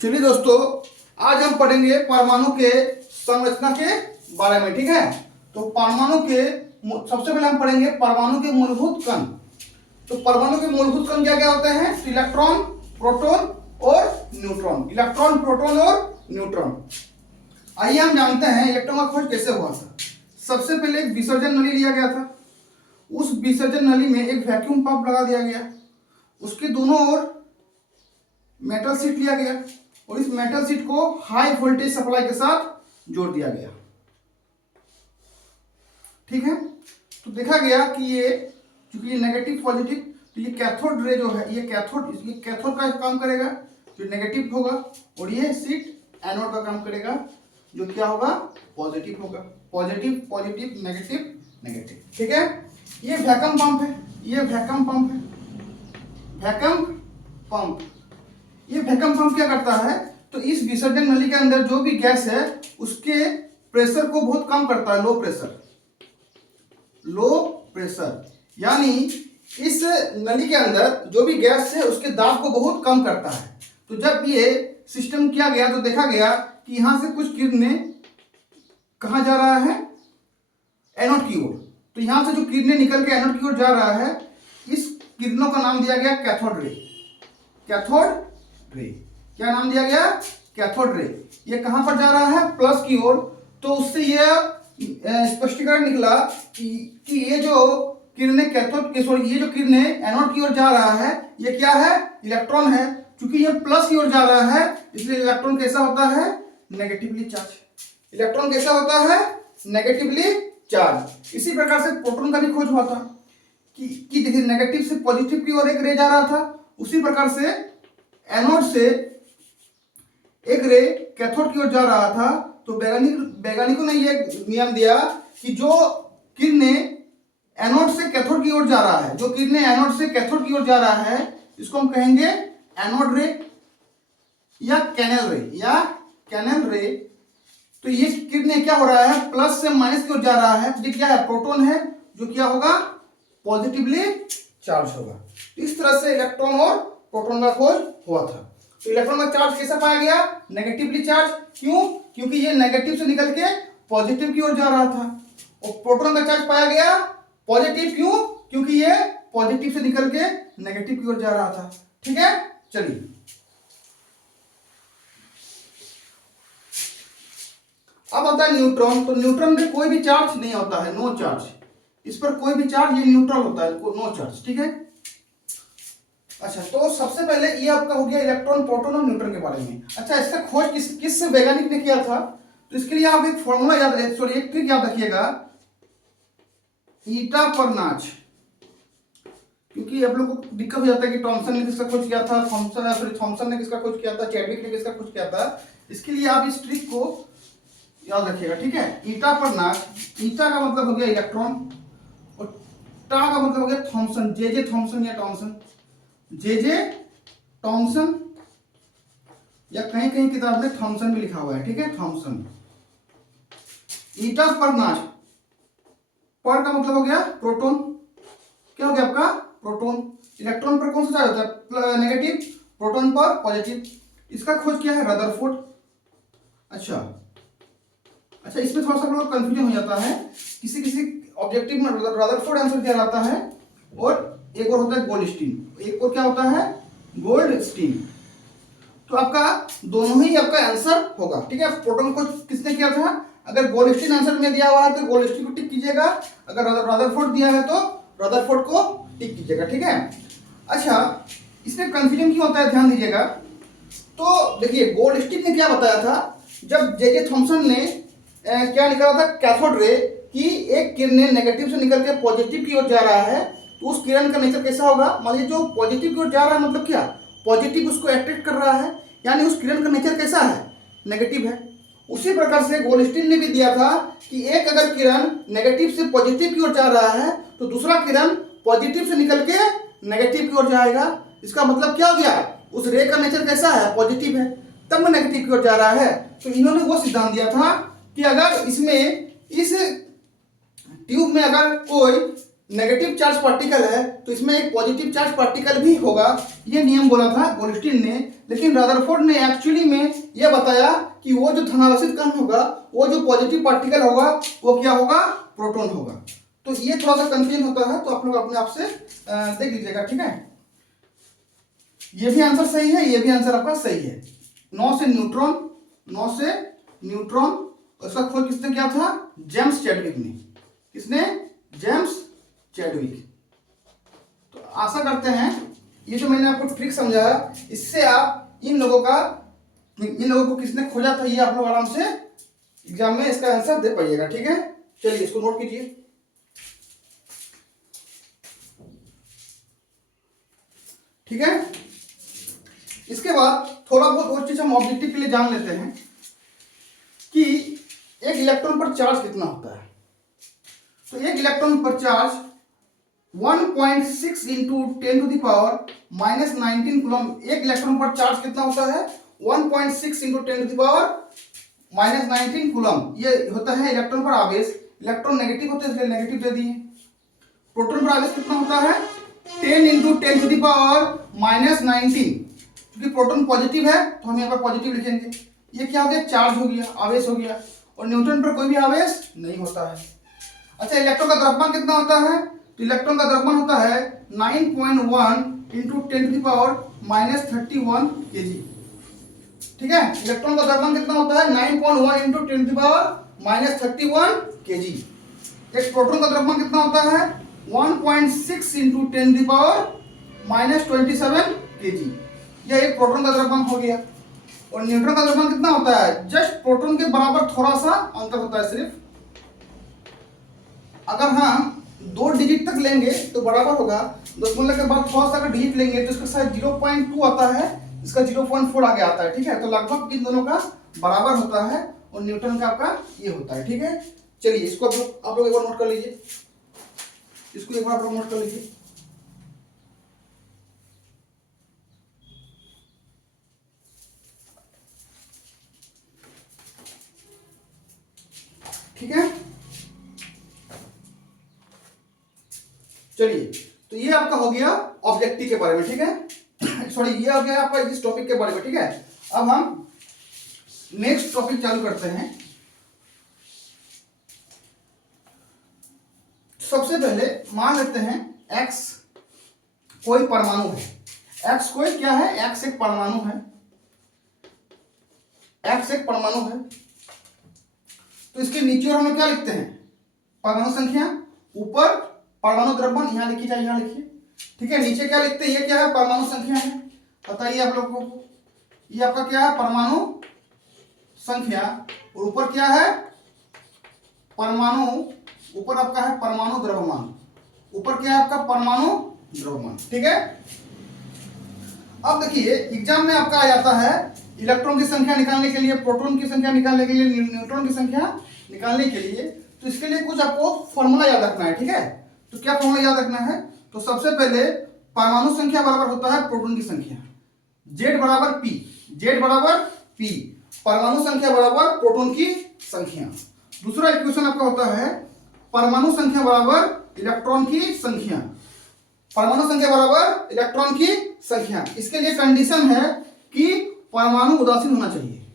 चलिए दोस्तों, आज हम पढ़ेंगे परमाणु के संरचना के बारे में। ठीक है, तो परमाणु के सबसे पहले हम पढ़ेंगे परमाणु के मूलभूत कण। तो परमाणु के मूलभूत कण क्या क्या होते हैं? इलेक्ट्रॉन, प्रोटॉन और न्यूट्रॉन। इलेक्ट्रॉन, प्रोटॉन और न्यूट्रॉन। आइए हम जानते हैं इलेक्ट्रॉन का खोज कैसे हुआ था। सबसे पहले एक विसर्जन नली लिया गया था। उस विसर्जन नली में एक वैक्यूम पंप लगा दिया गया। उसके दोनों ओर मेटल शीट लिया गया और इस मेटल शीट को हाई वोल्टेज सप्लाई के साथ जोड़ दिया गया। ठीक है, तो देखा गया कि ये चूंकि ये नेगेटिव पॉजिटिव, तो ये कैथोड रे जो है, ये कैथोड का काम करेगा जो नेगेटिव होगा, और ये शीट एनोड का काम करेगा जो क्या होगा? पॉजिटिव होगा। Positive positive, negative negative. ठीक है, ये वैक्यूम पंप है। ये वैक्यूम पंप है, वैक्यूम पंप। ये वैक्यूम पंप क्या करता है? तो इस विसर्जन नली के अंदर जो भी गैस है उसके प्रेशर को बहुत कम करता है। लो प्रेशर यानी इस नली के अंदर जो भी गैस है उसके दाब को बहुत कम करता है। तो जब ये सिस्टम किया गया तो देखा गया कि यहां से कुछ किरणें कहां जा रहा है? एनोड की ओर। तो यहां से जो किरणें निकल के एनोड की ओर जा रहा है, इस किरणों का नाम दिया गया कैथोड रे। कैथोड रे, क्या नाम दिया गया? Cathode ray. ये कहां पर जा रहा है? प्लस की ओर। तो उससे यह स्पष्टीकरण निकला कि ये जो किरणें कैथोड के सॉरी ये जो किरणें एनोड की ओर जा रहा है, ये क्या है? इलेक्ट्रॉन है। क्योंकि ये प्लस की ओर जा रहा है इसलिए इलेक्ट्रॉन कैसा होता है? Negatively charge. इलेक्ट्रॉन कैसा होता है? Negatively charge. इसी प्रकार से प्रोटॉन का भी खोज हुआ था कि देखिए नेगेटिव से पॉजिटिव की ओर एक रे जा रहा था, उसी प्रकार से एनोड से एक रे कैथोड की ओर जा रहा था। तो वैज्ञानिकों ने यह नियम दिया कि जो किरणें एनोड से कैथोड की ओर जा रहा है, जो किरणें एनोड से कैथोड की ओर जा रहा है, इसको हम कहेंगे एनोड रे या कैनल रे। तो ये किरणें क्या हो रहा है? प्लस से माइनस की ओर जा रहा है। ये क्या है? प्रोटॉन है जो क्या होगा? पॉजिटिवली चार्ज होगा। तो इस तरह से इलेक्ट्रॉन और प्रोटॉन का खोज हुआ था। तो इलेक्ट्रॉन का चार्ज कैसा पाया गया? Negatively charge. क्यों? क्योंकि ये नेगेटिव से निकल के पॉजिटिव की ओर जा रहा था। और प्रोटॉन का चार्ज पाया गया पॉजिटिव। क्यों? क्योंकि ये पॉजिटिव से निकल के नेगेटिव की ओर जा रहा था। ठीक है, चलिए अब आता है न्यूट्रॉन। तो न्यूट्रॉन में कोई भी चार्ज नहीं होता है, नो चार्ज। इस पर कोई भी चार्ज, ये न्यूट्रल होता है, नो चार्ज। ठीक है, अच्छा, तो सबसे पहले ये आपका हो गया इलेक्ट्रॉन, प्रोटॉन और न्यूट्रॉन के बारे में। अच्छा, इसका खोज किस वैज्ञानिक ने किया था? तो इसके लिए आप एक फॉर्मूला एक ट्रिक याद रखिएगा, ईटा पर नाच। क्योंकि आप लोग को दिक्कत हो जाता है कि थॉमसन ने किसका खोज किया था, थॉमसन ने किसका खोज किया था, चैडविक ने किसका खोज किया था। इसके लिए आप इस ट्रिक को याद रखिएगा। ठीक है, ईटा पर नाच। ईटा का मतलब हो गया इलेक्ट्रॉन और टा का मतलब हो गया थॉमसन, जे थॉमसन या टॉमसन, जे टॉमसन, या कहीं कहीं किताब में थॉमसन भी लिखा हुआ है। ठीक है, थॉमसन। ईटा पर नाच, पर का मतलब हो गया प्रोटॉन। क्या हो गया आपका? प्रोटॉन। इलेक्ट्रॉन पर कौन सा चार्ज होता है? नेगेटिव। प्रोटॉन पर पॉजिटिव। इसका खोज किया है रदरफोर्ड। अच्छा, इसमें थोड़ा सा लोग कंफ्यूजन हो जाता है। किसी ऑब्जेक्टिव में रदरफोर्ड आंसर दिया जाता है और एक और होता है गोल्डस्टीन। एक और क्या होता है? गोल्डस्टीन। तो आपका दोनों ही आपका आंसर होगा। ठीक है, प्रोटॉन को किसने किया था? अगर गोल्डस्टीन आंसर में दिया हुआ है तो गोल्डस्टीन को टिक कीजिएगा, अगर रदरफोर्ड दिया है तो रदरफोर्ड को टिक कीजिएगा। ठीक है, अच्छा, इसमें कंफ्यूजन क्यों होता है ध्यान दीजिएगा। तो देखिए गोल्डस्टीन ने क्या बताया था, जब जे थॉमसन ने क्या निकाला था कैथोड रे कि एक किरण नेगेटिव से निकल के पॉजिटिव की ओर जा रहा है, तो उस किरण का नेचर कैसा होगा? मान लीजिए जो पॉजिटिव की ओर जा रहा है मतलब क्या? पॉजिटिव उसको अट्रैक्ट कर रहा है, यानी उस किरण का नेचर कैसा है? नेगेटिव है। उसी प्रकार से गोल्डस्टीन ने भी दिया था कि एक अगर किरण नेगेटिव से पॉजिटिव की ओर जा रहा है तो दूसरा किरण पॉजिटिव से निकल के नेगेटिव की ओर जाएगा। इसका मतलब क्या हो गया? उस रे का नेचर कैसा है? पॉजिटिव है, तब वो नेगेटिव की ओर जा रहा है। तो इन्होंने वो सिद्धांत दिया था कि अगर इसमें इस ट्यूब में अगर कोई नेगेटिव चार्ज पार्टिकल है तो इसमें एक पॉजिटिव चार्ज पार्टिकल भी होगा, ये नियम बोला था गोल्स्टीन ने। लेकिन रदरफोर्ड ने एक्चुअली में ये बताया कि वो जो धनावेशित कण होगा, वो जो पॉजिटिव पार्टिकल होगा वो क्या होगा, प्रोटॉन होगा। तो ये थोड़ा सा कंफ्यूजन होता है, तो आप लोग अपने आप से देख लीजिएगा, ठीक है। ये भी आंसर सही है, ये भी आंसर आपका सही है। 9 से न्यूट्रॉन, उसका खोज किसने किया था, जेम्स चैडविक ने। किसने, जेम्स चैडविक। तो आशा करते हैं ये जो मैंने आपको ट्रिक समझाया, इससे आप इन लोगों को किसने खोजा था, ये आप लोग आराम से एग्जाम में इसका आंसर दे पाइएगा, ठीक है। चलिए इसको नोट कीजिए। ठीक है, इसके बाद थोड़ा बहुत और चीज हम ऑब्जेक्टिव के लिए जान लेते हैं कि एक इलेक्ट्रॉन पर चार्ज कितना होता है। तो एक इलेक्ट्रॉन पर चार्ज 1.6 इंटू 10⁻⁻19 कूलम। एक इलेक्ट्रॉन पर चार्ज कितना होता है, 1.6 इंटू 10⁻⁻19 कूलम। ये होता है इलेक्ट्रॉन पर आवेश। इलेक्ट्रॉन नेगेटिव होते हैं इसलिए नेगेटिव दे दिए। प्रोटॉन पर आवेश कितना होता है, 10 इंटू 10⁻⁻19। क्योंकि प्रोटॉन पॉजिटिव है तो हम यहाँ पर पॉजिटिव लिखेंगे। ये क्या हो गया, चार्ज हो गया, आवेश हो गया। और न्यूट्रॉन पर कोई भी आवेश नहीं होता है। अच्छा, इलेक्ट्रॉन का द्रव्यमान कितना होता है, तो इलेक्ट्रॉन का द्रव्यमान होता है 9.1 इंटू 10⁻31 kg। ठीक है, इलेक्ट्रॉन का द्रव्यमान कितना होता है, 9.1 इंटू 10⁻31 kg। एक प्रोटॉन का द्रव्यमान कितना होता है, 1.6 इंटू 10⁻27 kg। यह एक प्रोटॉन का द्रव्यमान हो गया। और न्यूट्रॉन का द्रव्यमान कितना होता है, जस्ट प्रोटॉन के बराबर थोड़ा सा अंतर होता है सिर्फ। अगर हम 2 डिजिट तक लेंगे तो बराबर होगा, 10 के बाद थोड़ा सा अगर डिजिट लेंगे तो इसका शायद 0.2 आता है, इसका 0.4 आगे आता है। ठीक है, तो लगभग इन दोनों का बराबर होता है और न्यूट्रॉन का आपका ये होता है। ठीक है, चलिए इसको आप लोग एक बार नोट कर लीजिए, इसको एक बार आप लोग नोट कर लीजिए। ठीक है, चलिए तो ये आपका हो गया ऑब्जेक्टिव के बारे में। ठीक है, सॉरी ये हो गया आपका इस टॉपिक के बारे में। ठीक है, अब हम नेक्स्ट टॉपिक चालू करते हैं। सबसे पहले मान लेते हैं एक्स कोई परमाणु है। एक्स कोई क्या है, एक्स एक परमाणु है। एक्स एक परमाणु है तो इसके नीचे हम क्या लिखते हैं, परमाणु संख्या। ऊपर परमाणु द्रव्यमान, यहां लिखी जाए, यहां लिखिए। ठीक है, नीचे क्या लिखते हैं, ये क्या है, परमाणु संख्या है। बताइए आप लोग को, ये आपका क्या है, परमाणु संख्या। और ऊपर क्या है, परमाणु, ऊपर आपका है परमाणु द्रव्यमान। ऊपर क्या है आपका, परमाणु द्रव्यमान। ठीक है, अब देखिए एग्जाम में आपका आ जाता है इलेक्ट्रॉन की संख्या निकालने के लिए, प्रोटॉन की संख्या निकालने के लिए, न्यूट्रॉन की संख्या निकालने के लिए। तो इसके लिए कुछ आपको फॉर्मूला याद रखना है। ठीक है, तो क्या फॉर्मूला याद रखना है, तो सबसे पहले परमाणु संख्या बराबर होता है प्रोटॉन की संख्या, Z बराबर P, Z बराबर P, परमाणु संख्या बराबर प्रोटॉन की संख्या। दूसरा इक्वेशन आपका होता है परमाणु संख्या बराबर इलेक्ट्रॉन की संख्या, परमाणु संख्या बराबर इलेक्ट्रॉन की संख्या। इसके लिए कंडीशन है कि परमाणु उदासीन होना चाहिए,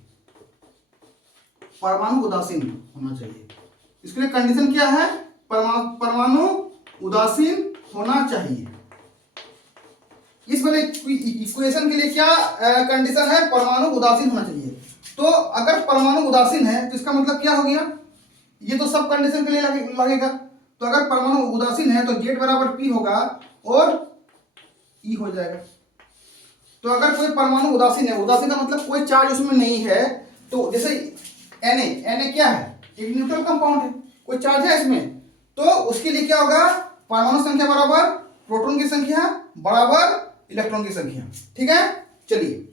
परमाणु उदासीन होना चाहिए। इसके लिए कंडीशन क्या है, परमाणु उदासीन होना चाहिए। इस वाले इक्वेशन के लिए क्या कंडीशन है, परमाणु उदासीन होना चाहिए। तो अगर परमाणु उदासीन है तो इसका मतलब क्या हो गया, ये तो सब कंडीशन के लिए लगेगा। तो अगर परमाणु उदासीन है तो Z बराबर P होगा और E हो जाएगा। तो अगर कोई परमाणु उदासीन है, उदासीन का मतलब कोई चार्ज उसमें नहीं है, तो जैसे Na क्या है, एक न्यूट्रल कंपाउंड है, कोई चार्ज है इसमें, तो उसके लिए क्या होगा, परमाणु संख्या बराबर प्रोटॉन की संख्या बराबर इलेक्ट्रॉन की संख्या। ठीक है, चलिए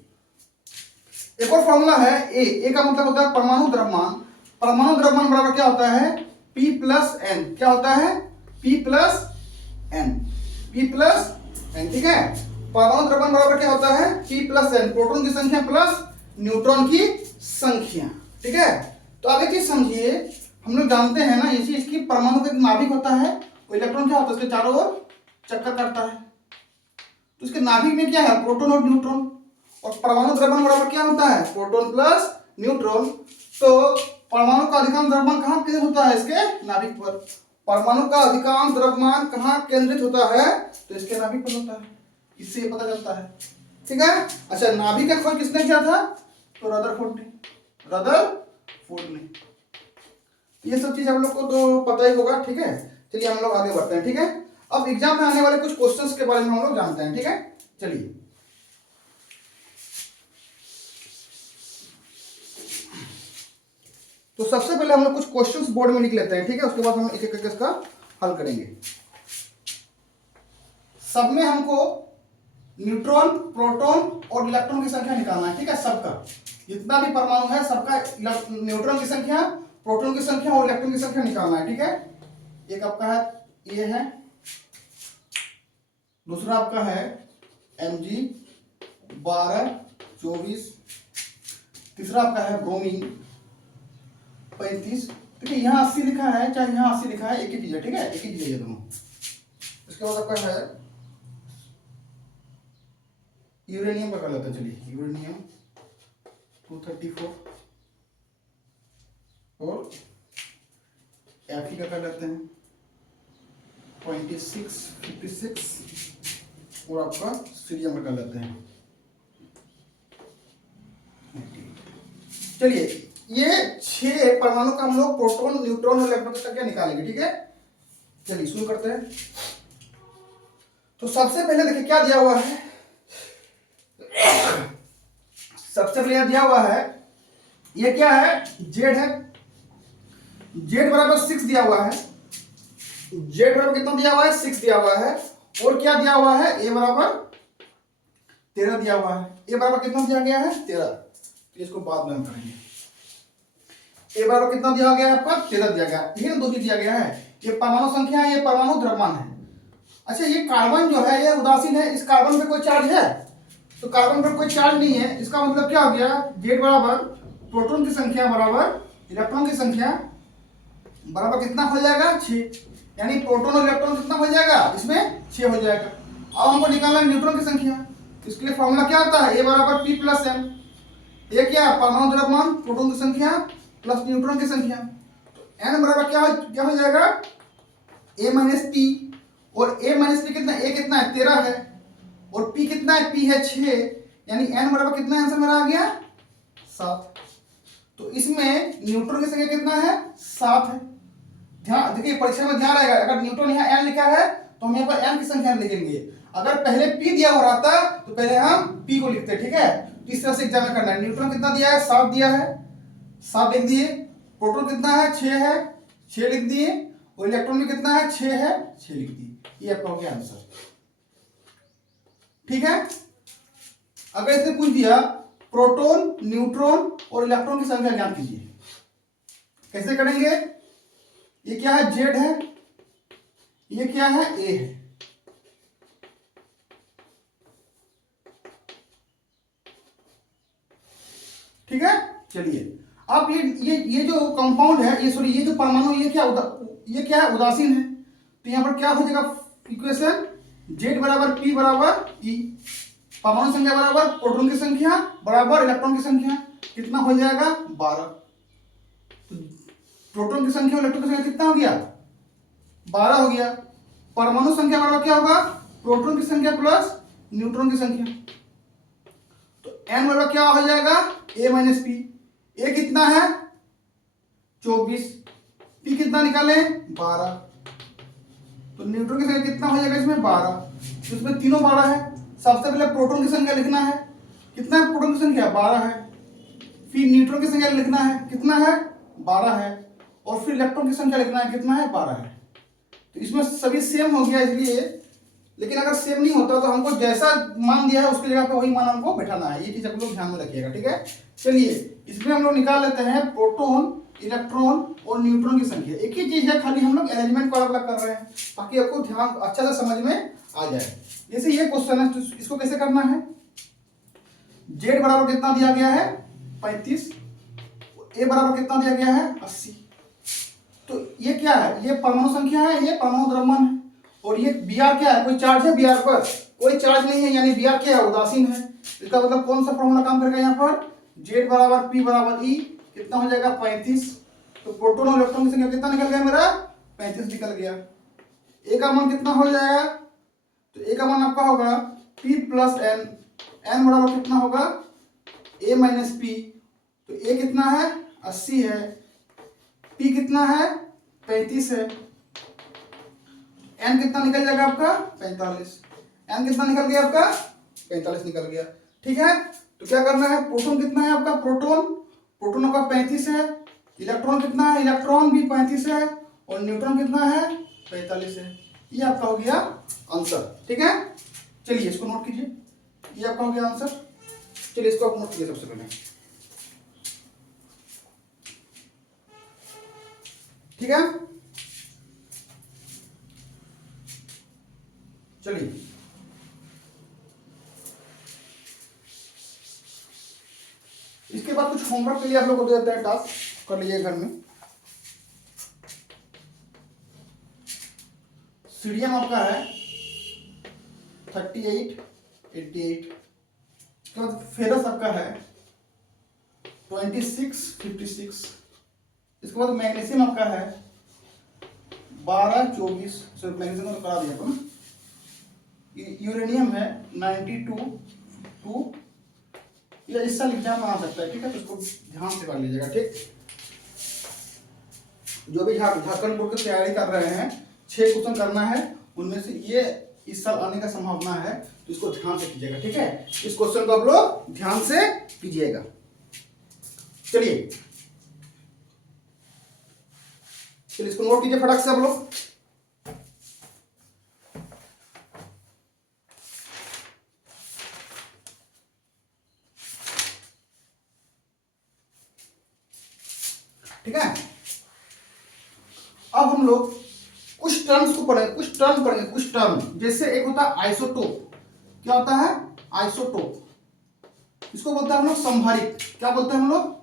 एक और फॉर्मूला है ए का मतलब होता है परमाणु द्रव्यमान। परमाणु द्रव्यमान बराबर क्या होता है, P प्लस N। क्या होता है, P plus N, P plus N। ठीक है, परमाणु द्रव्यमान बराबर क्या होता है, P प्लस N, प्रोटॉन की संख्या प्लस न्यूट्रॉन की संख्या। ठीक है, तो अब एक चीज समझिए, हम लोग जानते हैं ना, इसी इसकी परमाणु का एक नाभिक होता है वो इलेक्ट्रॉन क्या होता है, उसके चारों ओर चक्कर काटता है। तो इसके नाभिक में क्या है, प्रोटॉन और न्यूट्रॉन। और परमाणु द्रव्यमान बराबर क्या होता है, प्रोटॉन प्लस न्यूट्रॉन। तो परमाणु का अधिकांश द्रव्यमान कहाँ केंद्रित होता है, इसके नाभिक पर। परमाणु का अधिकांश द्रव्यमान कहाँ केंद्रित होता है, तो इसके नाभिक पर होता है। इससे ये पता चलता है, ठीक है। अच्छा, नाभिक का खोज किसने किया था, तो रदरफोर्ड ने। ये सब चीज हम लोग को तो पता ही होगा, ठीक है। चलिए हम लोग आगे बढ़ते हैं, ठीक है। अब एग्जाम में आने वाले कुछ क्वेश्चंस के बारे में हम लोग जानते हैं, ठीक है। चलिए, तो सबसे पहले हम लोग कुछ क्वेश्चंस बोर्ड में लिख लेते हैं, ठीक है। उसके बाद हम एक एक करके इसका हल करेंगे। सब में हमको न्यूट्रॉन, प्रोटॉन और इलेक्ट्रॉन की संख्या निकालना है, ठीक है। सबका जितना भी परमाणु है सबका न्यूट्रॉन की संख्या, प्रोटॉन की संख्या और इलेक्ट्रॉन की संख्या निकालना है, ठीक है। एक आपका है ये है, दूसरा आपका है Mg 1224, तीसरा आपका है ब्रोमीन 35। देखिए यहाँ 80 लिखा है, चाहे यहाँ 80 लिखा है, एक ही चीज है, ठीक है, एक ही चीज है दोनों। इसके बाद आपका है यूरेनियम का कर लेते हैं। चलिए, यूरेनियम 234 और Fe का कर लेते हैं 26, 56 और आपका सीरियम का कर लेते हैं। चलिए, ये 6 परमाणु का हम लोग प्रोटॉन, न्यूट्रॉन और इलेक्ट्रॉन की संख्या निकालेंगे, ठीक है। चलिए शुरू करते हैं। तो सबसे पहले देखिए क्या दिया हुआ है, सबसे पहले दिया हुआ है, ये क्या है, जेड है। जेड बराबर 6 दिया हुआ है। जेड बराबर कितना दिया हुआ है, 6 दिया हुआ है। और क्या दिया हुआ है, ए बराबर 13 दिया हुआ है। ए बराबर कितना दिया गया है, 13। तो इसको बाद में हम करेंगे। ए बराबर कितना दिया गया है आपका, 13 दिया गया है। ये दो चीज दिया गया है, ये परमाणु संख्या है, ये परमाणु द्रव्यमान है। अच्छा, ये कार्बन जो है ये उदासीन है, इस कार्बन पे कोई चार्ज है, तो कार्बन पर कोई चार्ज नहीं है। इसका मतलब क्या हो गया, जेड बराबर प्रोटॉन की संख्या बराबर इलेक्ट्रॉन की संख्या बराबर कितना हो जाएगा, 6। यानी प्रोटॉन और इलेक्ट्रॉन कितना हो जाएगा, इसमें 6 हो जाएगा। अब हमको निकालना है न्यूट्रॉन की संख्या। इसके लिए फॉर्मूला क्या होता है, ए बराबर पी प्लस एम। ये क्या है, परमाणु द्रव्यमान, प्रोटॉन की संख्या प्लस न्यूट्रॉन की संख्या। तो एन बराबर क्या हो जाएगा, ए माइनस पी। और ए माइनस पी कितना, ए कितना है, 13 है। और पी कितना है, पी है 6। यानी एन बराबर कितना आंसर मेरा आ गया, 7। तो इसमें न्यूट्रॉन की संख्या कितना है, 7 है। ध्यान देखिए, परीक्षा में ध्यान रहेगा, अगर न्यूट्रॉन यहाँ एन लिखा है तो हम यहाँ पर एन की संख्या लिखेंगे। अगर पहले पी दिया हो रहा था तो पहले हम पी को लिखते, ठीक है। तो इस तरह से एग्जाम में करना है। न्यूट्रॉन कितना दिया है, 7 दिया है, 7 लिख दिए। प्रोटॉन कितना है, 6 है, 6 लिख दिए। और इलेक्ट्रॉन में कितना है, 6 है, 6 लिख दिए। ये आपका हो गया आंसर, ठीक है। अगर इसने पूछ दिया प्रोटॉन, न्यूट्रॉन और इलेक्ट्रॉन की संख्या ज्ञात कीजिए, कैसे करेंगे। ये क्या है, जेड है, ये क्या है, ए है। ठीक है। चलिए, अब ये जो कंपाउंड है, ये सॉरी ये जो परमाणु, ये क्या है, उदासीन है। तो यहां पर क्या हो जाएगा इक्वेशन, जेड बराबर पी बराबर ई। परमाणु संख्या बराबर प्रोटॉन की संख्या बराबर इलेक्ट्रॉन की संख्या, कितना हो जाएगा, 12। तो प्रोटॉन की संख्या और इलेक्ट्रॉन की संख्या कितना हो गया, 12 हो गया। परमाणु संख्या बराबर क्या होगा, प्रोटॉन की संख्या प्लस न्यूट्रॉन की संख्या। तो एन बराबर क्या हो जाएगा, ए माइनस पी। ए कितना है, 24। पी कितना निकाले, 12। तो न्यूट्रॉन की संख्या कितना हो जाएगा इसमें, 12। तो इसमें तीनों 12 है। सबसे पहले प्रोटॉन की संख्या लिखना है, कितना है प्रोटॉन की संख्या, 12 है। फिर न्यूट्रॉन की संख्या लिखना है, कितना है, 12 है। और फिर इलेक्ट्रॉन की संख्या लिखना है, कितना है, 12 है। तो इसमें सभी सेम हो गया इसलिए, लेकिन अगर सेम नहीं होता तो हमको जैसा मान दिया है उसकी जगह पे वही मान हमको बैठाना है। ये चीज आप लोग ध्यान में रखिएगा, ठीक है। चलिए, इसमें हम लोग निकाल लेते हैं प्रोटॉन, इलेक्ट्रॉन और न्यूट्रॉन की संख्या। एक ही चीज है, खाली हम लोग अरेंजमेंट को अलग अलग कर रहे हैं ताकि आपको ध्यान अच्छा से समझ में आ जाए। जैसे ये क्वेश्चन है, तो इसको कैसे करना है, जेड बराबर कितना दिया गया है, 35। ए बराबर कितना दिया गया है, 80। तो ये क्या है, ये परमाणु संख्या है, ये परमाणु द्रव्यमान है। और ये Br क्या है, कोई चार्ज है Br पर? कोई चार्ज नहीं है, यानी Br क्या है, उदासीन है। इसका मतलब कौन सा फॉर्मूला काम करेगा यहाँ पर, Z बराबर P बराबर E, कितना हो जाएगा 35। तो प्रोटॉन और इलेक्ट्रॉन की संख्या कितना निकल गया मेरा, 35 निकल गया। ए का मान कितना हो जाएगा, तो ए का मान आपका होगा P प्लस N, N बराबर कितना होगा A माइनस P। तो ए कितना है 80 है, P कितना है 35 है, N कितना निकल जाएगा आपका 45। N कितना निकल गया आपका 45 निकल गया। ठीक है, तो क्या करना है, प्रोटॉन कितना है आपका, प्रोटॉन आपका 35 है, इलेक्ट्रॉन कितना है, इलेक्ट्रॉन भी 35 है, और न्यूट्रॉन कितना है 45 है। ये आपका हो गया आंसर। ठीक है, चलिए इसको नोट कीजिए, ये आपका हो गया आंसर। चलिए इसको आप नोट कीजिए सबसे पहले। ठीक है, चलिए इसके बाद कुछ होमवर्क के लिए आप लोग को दे देते हैं, टास्क कर लीजिए घर में। सीरियम आपका है 38, 88। इसके बाद फेरस आपका है 26, 56। इसके बाद मैग्नीशियम आपका है 12, 24। सिर्फ मैग्नीशियम तो करा दिया आपको ना। यूरेनियम है 92, 2। ये इस साल एग्जाम में आ सकता है। ठीक है, तो इसको ध्यान से कर लीजिएगा। ठीक, जो भी झारखंड बोर्ड की तैयारी कर रहे हैं, 6 क्वेश्चन करना है, उनमें से ये इस साल आने का संभावना है, तो इसको ध्यान से कीजिएगा। ठीक है, इस क्वेश्चन को आप लोग ध्यान से कीजिएगा। चलिए इसको नोट कीजिए फटाक से आप लोग। ठीक है, अब हम लोग कुछ टर्म्स को पढ़ेंगे, कुछ टर्म पढ़ेंगे, कुछ टर्म। जैसे एक होता है आइसोटोप। क्या होता है आइसोटोप, इसको बोलते हैं हम लोग संभारित। क्या बोलते हैं हम लोग,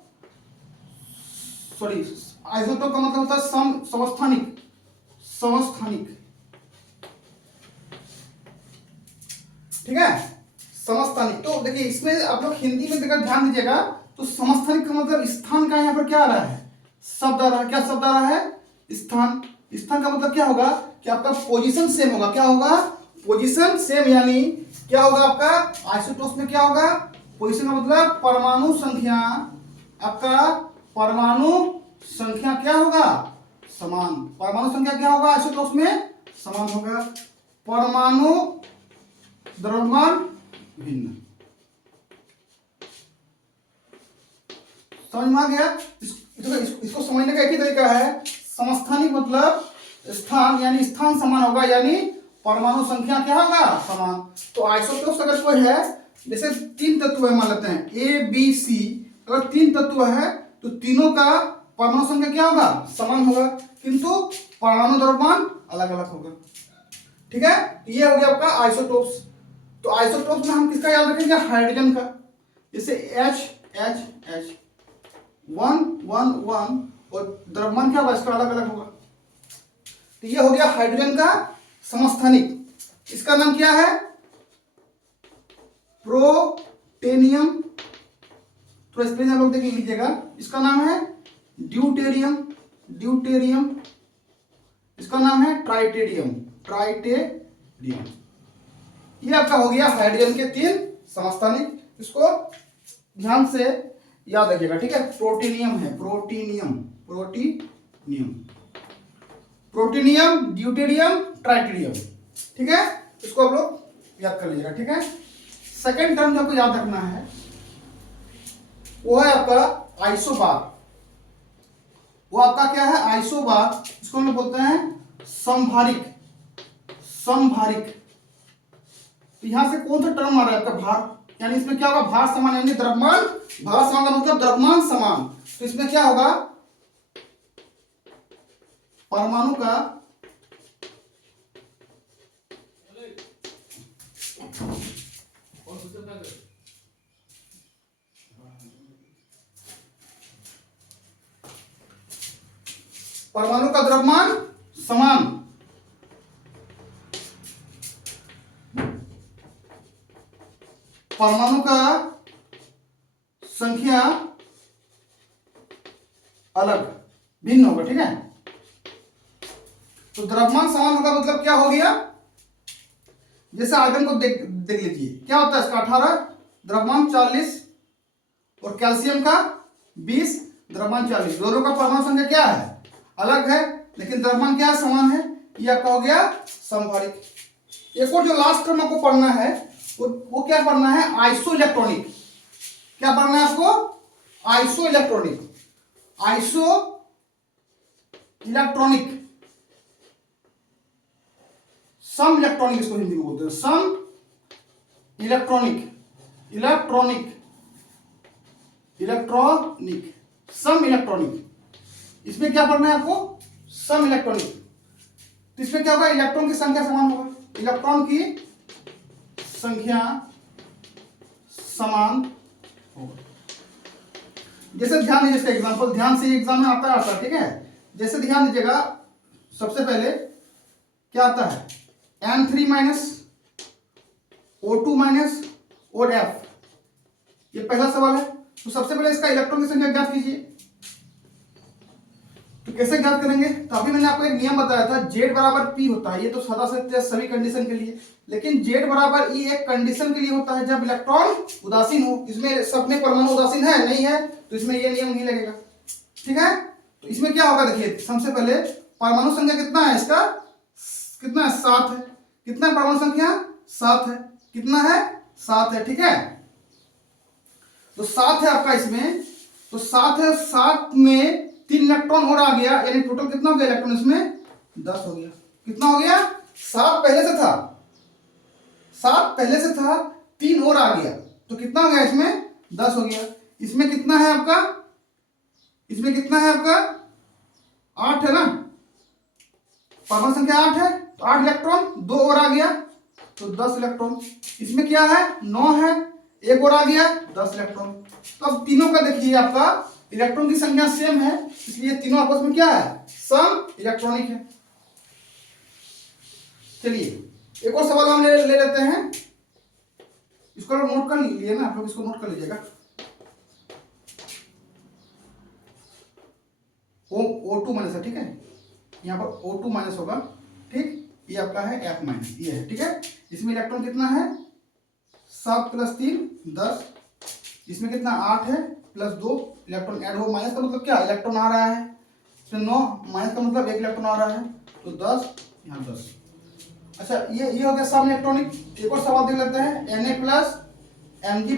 सॉरी, आइसोटोप का मतलब होता है समस्थानिक, समस्थानिक। ठीक है, समस्थानिक। तो देखिए इसमें आप लोग हिंदी में देखकर ध्यान दीजिएगा, तो समस्थानिक का मतलब स्थान का यहाँ पर क्या आ रहा है, शब्द आ रहा है। क्या शब्द आ रहा है, स्थान। स्थान का मतलब क्या होगा कि आपका पोजीशन सेम होगा। क्या होगा, पोजीशन सेम, यानी क्या होगा आपका आइसोटोप्स में क्या होगा, पोजीशन का मतलब परमाणु संख्या, आपका परमाणु संख्या क्या होगा, समान। परमाणु संख्या क्या होगा आइसोटोप्स में, समान होगा। परमाणु द्रव्यमान भिन्न। समझ में आ गया। इसको समझने का एक ही तरीका है, समस्थानिक मतलब स्थान, यानी स्थान समान होगा, यानी परमाणु संख्या क्या होगा, समान। तो आइसोटोप्स अगर कोई है, जैसे 3 तत्व है मान लेते हैं ए बी सी, अगर 3 तत्व है तो तीनों का परमाणु संख्या क्या होगा, समान होगा, किंतु परमाणु द्रव्यमान अलग अलग होगा। ठीक है, ये हो गया आपका आइसोटोप्स। तो आइसोटोप्स में हम किसका याद रखेंगे, हाइड्रोजन का। जैसे H H H 1 1 1, और द्रव्यमान क्या होगा इसका अलग अलग होगा। तो ये हो गया हाइड्रोजन का समस्थानिक। इसका नाम क्या है, प्रोटेनियम। तो स्पेलिंग आप लोग देख लीजिएगा। इसका नाम है ड्यूटेरियम, ड्यूटेरियम। इसका नाम है ट्राइटेरियम, ट्राइटेरियम। ये आपका हो गया हाइड्रोजन के 3 समस्थानिक। इसको ध्यान से याद रखिएगा। ठीक है, प्रोटीनियम है, प्रोटीनियम, प्रोटीनियम, प्रोटीनियम, ड्यूटेरियम, ट्राइटेरियम। ठीक है, इसको आप लोग याद कर लीजिएगा। ठीक है, सेकंड टर्म जो आपको याद रखना है वो है आपका आइसोबार। वो आपका क्या है, आइसोबार। इसको हम लोग बोलते हैं संभारिक, संभारिक। तो यहां से कौन सा टर्म आ रहा है आपका, भार, यानी इसमें क्या होगा, भार समान, यानी द्रव्यमान, भार समान का मतलब द्रव्यमान समान। तो इसमें क्या होगा, परमाणु का परमाणु का द्रव्यमान समान, परमाणु का संख्या अलग भिन्न होगा, ठीक है। तो द्रव्यमान समान होगा मतलब क्या हो गया, जैसे आर्गन को देख लीजिए, क्या होता है इसका 18, द्रव्यमान 40 और कैल्शियम का 20, द्रव्यमान 40। दोनों का परमाणु संख्या क्या है, अलग है, लेकिन द्रव्यमान क्या समान है, यह आपका हो गया समभारिक। एक और जो लास्ट टर्म आपको पढ़ना है वो क्या पढ़ना है, आइसो इलेक्ट्रॉनिक। क्या पढ़ना है आपको, आइसो इलेक्ट्रॉनिक, आइसो इलेक्ट्रॉनिक, सम इलेक्ट्रॉनिक इसको हिंदी में बोलते हैं, सम इलेक्ट्रॉनिक, इलेक्ट्रॉनिक, इलेक्ट्रॉनिक, सम इलेक्ट्रॉनिक। इसमें क्या पढ़ना है आपको, सम इलेक्ट्रॉनिक। तो इसमें क्या होगा, इलेक्ट्रॉन की संख्या समान होगा, इलेक्ट्रॉन की संख्या समान होगा। जैसे ध्यान दीजिए, इसका एग्जांपल ध्यान से एग्जाम में आता है, ठीक है। जैसे ध्यान दीजिएगा, सबसे पहले क्या आता है, N3 minus O2 minus OF, ये पहला सवाल है। तो सबसे पहले इसका इलेक्ट्रॉन की संख्या ज्ञात कीजिए। तो कैसे ज्ञात करेंगे, तो अभी मैंने आपको एक नियम बताया था, Z बराबर P होता है, ये तो सदा सत्य सभी कंडीशन के लिए, लेकिन Z बराबर E एक कंडीशन के लिए होता है जब इलेक्ट्रॉन उदासीन हो। इसमें सब में परमाणु उदासीन है नहीं है, तो इसमें ये नियम नहीं लगेगा, ठीक है। तो इसमें क्या होगा, देखिए सबसे पहले परमाणु संख्या कितना है, इसका कितना है, 7 है। कितना परमाणु संख्या, 7 है। कितना है, 7 है, ठीक है। तो 7 है आपका इसमें, तो 7 है, 7 में 3 इलेक्ट्रॉन और आ गया, यानी टोटल कितना हो गया इलेक्ट्रॉन इसमें, 10 हो गया। कितना हो गया, 7 पहले से था, 7 पहले से था, 3 और आ गया, तो कितना हो गया इसमें, 10 हो गया। इसमें कितना है आपका, इसमें कितना है आपका, 8 है ना, परमाणु संख्या 8 है, तो 8 इलेक्ट्रॉन, 2 और आ गया तो 10 इलेक्ट्रॉन। इसमें क्या है, 9 है, 1 और आ गया 10 इलेक्ट्रॉन। तो अब तीनों का देखिए आपका इलेक्ट्रॉन की संख्या सेम है, इसलिए तीनों आपस में क्या है, सम इलेक्ट्रॉनिक है। चलिए एक और सवाल हम ले लेते हैं, इसको लोग नोट कर लीजिए ना, आप लोग इसको नोट कर लीजिएगा। O2 माइनस है, ठीक है, यहाँ पर O2 माइनस होगा, ठीक। ये आपका है F माइनस, ये है, ठीक है। इसमें इलेक्ट्रॉन कितना है, 7 + 3 10, इसमें कितना 8 है, प्लस 2 इलेक्ट्रॉन ऐड हो, माइनस का मतलब क्या, इलेक्ट्रॉन आ रहा है, इसमें 9, माइनस का मतलब 1 इलेक्ट्रॉन आ रहा है, तो 10, यहाँ 10। अच्छा ये हो गया सम इलेक्ट्रॉनिक। एक और सवाल देख लेते हैं, Na+, Mg+,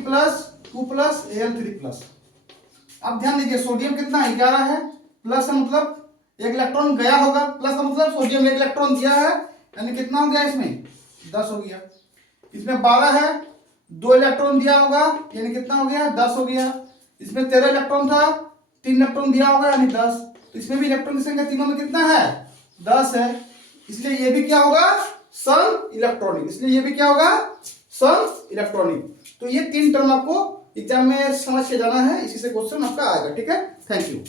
2+ Al3+। अब ध्यान दीजिए, सोडियम कितना है, 11 है, प्लस का मतलब 1 इलेक्ट्रॉन गया होगा, प्लस का मतलब सोडियम 1 इलेक्ट्रॉन दिया है, यानी कितना हो गया इसमें, 10 हो गया। इसमें 12 है, 2 इलेक्ट्रॉन दिया होगा, यानी कितना हो गया, 10 हो गया। इसमें 13 इलेक्ट्रॉन था, 3 इलेक्ट्रॉन दिया होगा, यानी 10। तो इसमें भी इलेक्ट्रॉन की संख्या तीनों में कितना है, 10 है, इसलिए ये भी क्या होगा, सम इलेक्ट्रॉनिक। इसलिए ये भी क्या होगा, सम इलेक्ट्रॉनिक। तो ये 3 टर्म आपको एग्जाम में समझ के जाना है, इसी से क्वेश्चन आपका आएगा, ठीक है। Thank you.